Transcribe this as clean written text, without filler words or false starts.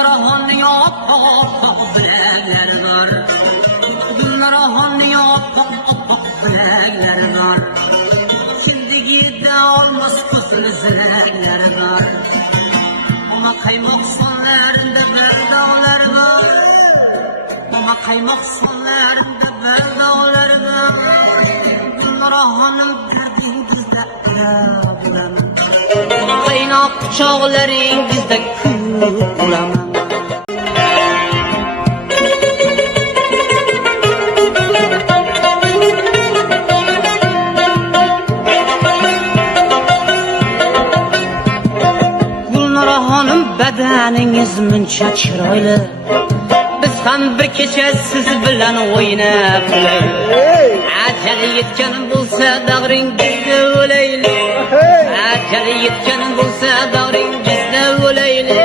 Gülnarahan yapar bilekleri dar. Gülnarahan yapar bilekleri dar. Şimdi gide olmaz kızıl zilekleri dar. Ama kaymak sonlarında berdağlar var. Ama kaymak sonlarında berdağlar var. Gülnarahan'ın derdin bizde bilemem. Kaynak çağlarınızda kül bulamam. Gülnarahan'ım bedeniniz muncha chiroyli. Biz ham bir kecha siz bilan o'ynab kulaylik. Ajali yetgan bo'lsa davringizda o'laylik. Ajali yetgan bo'lsa davringizda o'laylik.